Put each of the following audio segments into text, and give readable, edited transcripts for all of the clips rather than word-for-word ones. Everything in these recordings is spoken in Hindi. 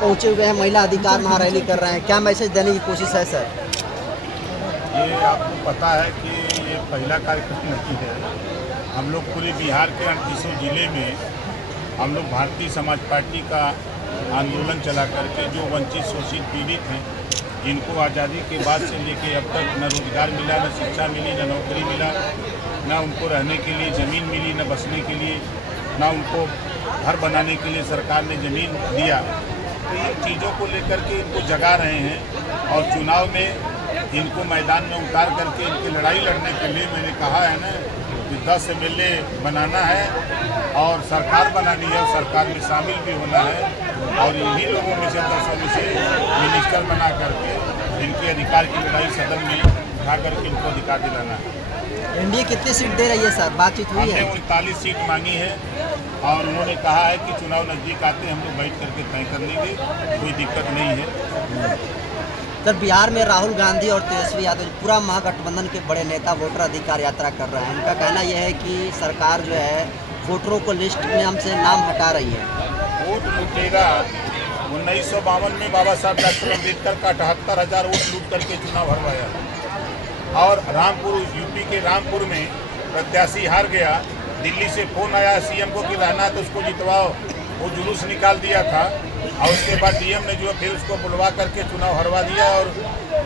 पहुंचे हुए हैं, महिला अधिकार महा रैली कर रहे हैं, क्या मैसेज देने की कोशिश है सर? ये आपको पता है कि ये पहला कार्यक्रम नहीं है। हम लोग पूरे बिहार के 38 जिले में हम लोग भारतीय समाज पार्टी का आंदोलन चला करके जो वंचित शोषित पीड़ित हैं, जिनको आज़ादी के बाद से लेके अब तक न रोजगार मिला, न शिक्षा मिली, न नौकरी मिला, न उनको रहने के लिए ज़मीन मिली, न बसने के लिए, न उनको घर बनाने के लिए सरकार ने ज़मीन दिया। तो इन चीज़ों को लेकर के इनको जगा रहे हैं और चुनाव में इनको मैदान में उतार करके इनकी लड़ाई लड़ने के लिए मैंने कहा है ना कि 10 MLA बनाना है और सरकार बनानी है, सरकार में शामिल भी होना है और इन्हीं लोगों में से 10 में से मिनिस्टर बना करके इनके अधिकार की लड़ाई सदन में उठा करके इनको अधिकार दिलाना है। एनडीए कितनी सीट दे रही है सर, बातचीत हुई है? हमने 39 सीट मांगी है और उन्होंने कहा है कि चुनाव नज़दीक आते हम लोग बैठ करके तय कर लेंगे, कोई दिक्कत नहीं है। सर, बिहार में राहुल गांधी और तेजस्वी यादव पूरा महागठबंधन के बड़े नेता वोटर अधिकार यात्रा कर रहे हैं। उनका कहना यह है कि सरकार जो है वोटरों को लिस्ट में हमसे नाम हटा रही है। वोट लूटेगा। 1952 में बाबा साहब डॉक्टर अम्बेडकर का 78,000 वोट लूट करके चुनाव हरवाया और रामपुर, यूपी के रामपुर में प्रत्याशी हार गया। दिल्ली से फोन आया सीएम को कि रहना तो उसको जितवाओ, वो जुलूस निकाल दिया था और उसके बाद डीएम ने जो है फिर उसको बुलवा करके चुनाव हरवा दिया और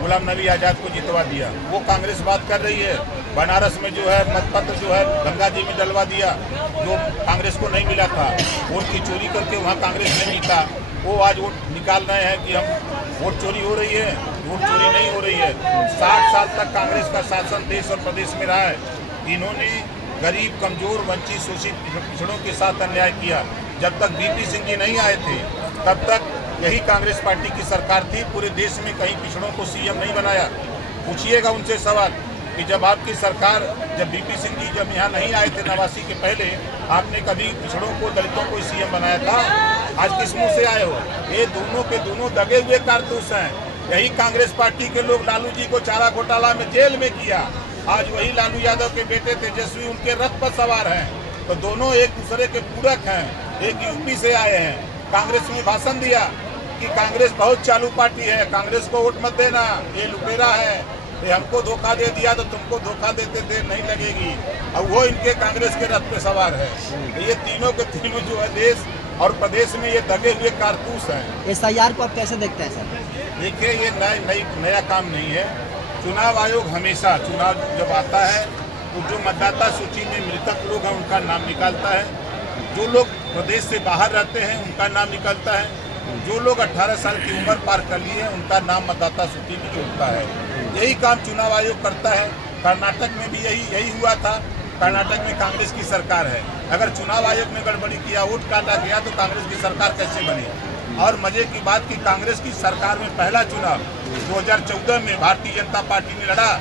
गुलाम नबी आज़ाद को जितवा दिया। वो कांग्रेस बात कर रही है। बनारस में जो है मतपत्र जो है गंगा जी में डलवा दिया, जो कांग्रेस को नहीं मिला था। वोट की चोरी करके वहाँ कांग्रेस ने जीता। वो आज वोट निकाल रहे हैं कि हम वोट चोरी हो रही है। वोट चोरी नहीं हो रही है। 60 साल तक कांग्रेस का शासन देश और प्रदेश में रहा है। इन्होंने गरीब, कमजोर, वंचित, शोषित पिछड़ों के साथ अन्याय किया। जब तक बीपी सिंह जी नहीं आए थे तब तक यही कांग्रेस पार्टी की सरकार थी। पूरे देश में कहीं पिछड़ों को सीएम नहीं बनाया। पूछिएगा उनसे सवाल कि जब आपकी सरकार, जब बीपी सिंह जी जब यहाँ नहीं आए थे 89 के पहले, आपने कभी पिछड़ों को, दलितों को सीएम बनाया था? आज किस मुँह से आए हो? ये दोनों के दोनों दगे हुए कारतूस हैं। यही कांग्रेस पार्टी के लोग लालू जी को चारा घोटाला में जेल में किया। आज वही लालू यादव के बेटे तेजस्वी उनके रथ पर सवार हैं। तो दोनों एक दूसरे के पूरक हैं। एक यूपी से आए हैं, कांग्रेस में भाषण दिया कि कांग्रेस बहुत चालू पार्टी है, कांग्रेस को वोट मत देना, ये लुटेरा है, ये हमको धोखा दे दिया तो तुमको धोखा देते देर नहीं लगेगी। और वो इनके कांग्रेस के रथ पे सवार है। ये तीनों के तीनों जो है देश और प्रदेश में ये दगे हुए कारतूस हैं। SIR को आप कैसे देखते हैं सर? देखिए, ये नया काम नहीं है। चुनाव आयोग हमेशा चुनाव जब आता है तो जो मतदाता सूची में मृतक लोग हैं उनका नाम निकालता है। जो लोग प्रदेश से बाहर रहते हैं उनका नाम निकलता है। जो लोग 18 साल की उम्र पार कर लिए हैं उनका नाम मतदाता सूची में जुड़ता है। यही काम चुनाव आयोग करता है। कर्नाटक में भी यही हुआ था। कर्नाटक में कांग्रेस की सरकार है। अगर चुनाव आयोग ने गड़बड़ी किया, वोट काटा गया, तो कांग्रेस की सरकार कैसे बनी? और मजे की बात कि कांग्रेस की सरकार में पहला चुनाव 2014 में भारतीय जनता पार्टी ने लड़ा,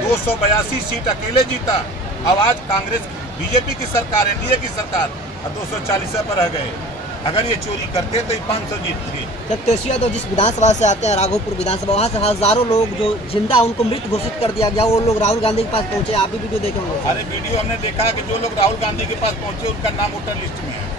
282 सीट अकेले जीता। अब आज कांग्रेस, बीजेपी की सरकार, एनडीए की सरकार 240 पर रह गए। अगर ये चोरी करते तो 500 जीतते। सर, तेजस्वी यादव जिस विधानसभा से आते हैं, राघोपुर विधानसभा, वहाँ से हजारों लोग जो जिंदा उनको मृत घोषित कर दिया गया, वो लोग राहुल गांधी के पास पहुंचे। आप भी वीडियो देखे होंगे। अरे वीडियो हमने देखा कि जो लोग राहुल गांधी के पास पहुंचे उनका नाम वोटर लिस्ट में है।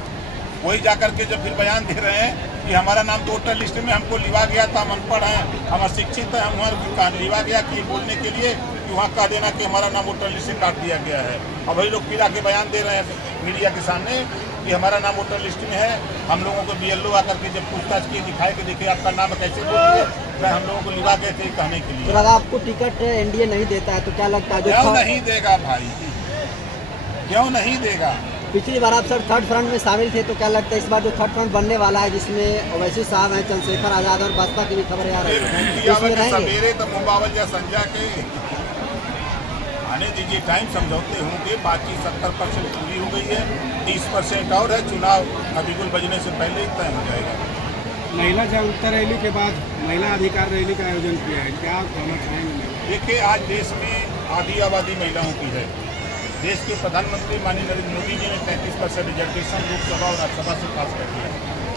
वही जाकर के जब फिर बयान दे रहे हैं कि हमारा नाम तो वोटर लिस्ट में, हमको लिवा गया था, हम अनपढ़ हैं, हम अशिक्षित हैं, हमारे लिवा गया कि बोलने के लिए कि वहाँ कह देना कि हमारा नाम वोटर लिस्ट से काट दिया गया है। और वही लोग फिर आके बयान दे रहे हैं मीडिया के सामने कि हमारा नाम वोटर लिस्ट में है। हम लोगों को BLO आकर के जब पूछताछ की, दिखाए कि देखिए आपका नाम कैसे बोल दिया, मैं हम लोगों को लिवा गए थे कहने के लिए। तो अगर आपको टिकट एनडीए नहीं देता है तो क्या लगता है? क्यों नहीं देगा भाई, क्यों नहीं देगा? पिछली बार आप सर थर्ड फ्रंट में शामिल थे, तो क्या लगता है इस बार जो थर्ड फ्रंट बनने वाला है, जिसमें ओवैसी साहब हैं, चंद्रशेखर आजाद और बसपा की भी खबर आ रही है, सवेरे तो मुंबावल या संजय के आने दीजिए, टाइम समझौते होंगे। बाकी 70% पूरी हो गई है, 30% और है। चुनाव अभी गुल बजने से पहले ही तय हो जाएगा। महिला जागरूकता रैली के बाद महिला अधिकार रैली का आयोजन किया है, क्या आप कहना चाहेंगे? देखिए, आज देश में आधी आबादी महिलाओं की है। देश के प्रधानमंत्री माननीय नरेंद्र मोदी जी ने 33% रिजर्वेशन लोकसभा और राज्यसभा से पास कर दिया।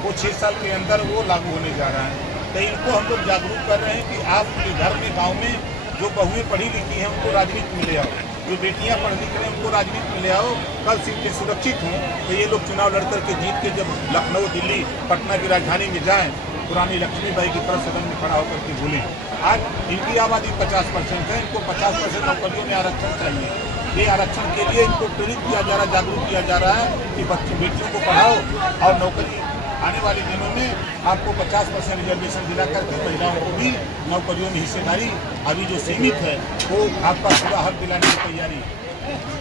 वो 6 साल के अंदर वो लागू होने जा रहा है। तो इनको हम लोग जागरूक कर रहे हैं कि आप अपने घर में, गांव में जो बहुएं पढ़ी लिखी हैं उनको राजनीति में ले आओ, जो बेटियां पढ़ लिख रही हैं उनको राजनीति में ले आओ। कल सीटें सुरक्षित हों तो ये लोग चुनाव लड़ करके जीत के जब लखनऊ, दिल्ली, पटना की राजधानी में जाएं पुरानी लक्ष्मीबाई की तरह सदन में खड़ा होकर के बोले। आज इनकी आबादी 50% है, इनको 50% नौकरियों में आरक्षण चाहिए। ये आरक्षण के लिए इनको प्रेरित किया जा रहा है, जागरूक किया जा रहा है कि बेटियों को पढ़ाओ और नौकरी आने वाले दिनों में आपको 50% रिजर्वेशन दिला करके महिलाओं को भी नौकरियों में हिस्सेदारी अभी जो सीमित है वो आपका पूरा हक दिलाने की तैयारी है।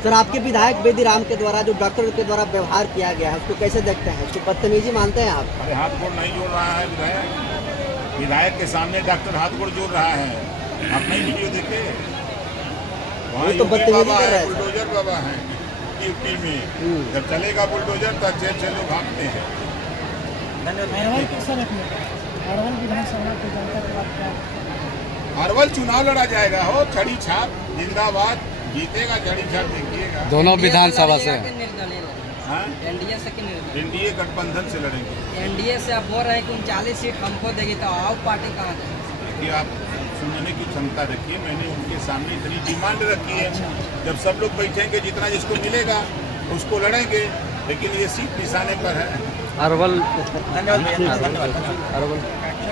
सर, आपके विधायक बेदी राम के द्वारा जो डॉक्टर के द्वारा व्यवहार किया गया है उसको कैसे देखते हैं? उसको बदतमीजी मानते हैं आप? अरे हाथ गोड़ नहीं जोड़ रहा है विधायक के सामने डॉक्टर हाथ गोड़ जोड़ रहा है। आप नहीं वीडियो देखे? वहाँ तो बदतमीजी कर रहा है। बुलडोजर बाबा हैं यूपी में, जब चलेगा बुलडोजर तब जेल से लोग भागते हैं। अरवल चुनाव लड़ा जाएगा हो, छड़ी छाप जिंदाबाद, जीतेगा छड़ी छाप, देखिएगा। दोनों विधानसभा से एनडीए से एनडीए गठबंधन से लड़ेंगे। एनडीए से आप बोल रहे हैं कि 39 सीट हमको देगी, तो आओ पार्टी कहाँ जाए? देखिए, आप सुनने की क्षमता रखिए। मैंने उनके सामने इतनी डिमांड रखी है, जब सब लोग बैठेंगे जितना जिसको मिलेगा उसको लड़ेंगे, लेकिन ये सीट निशाने पर है। अरवल धन्यवाद। अरवल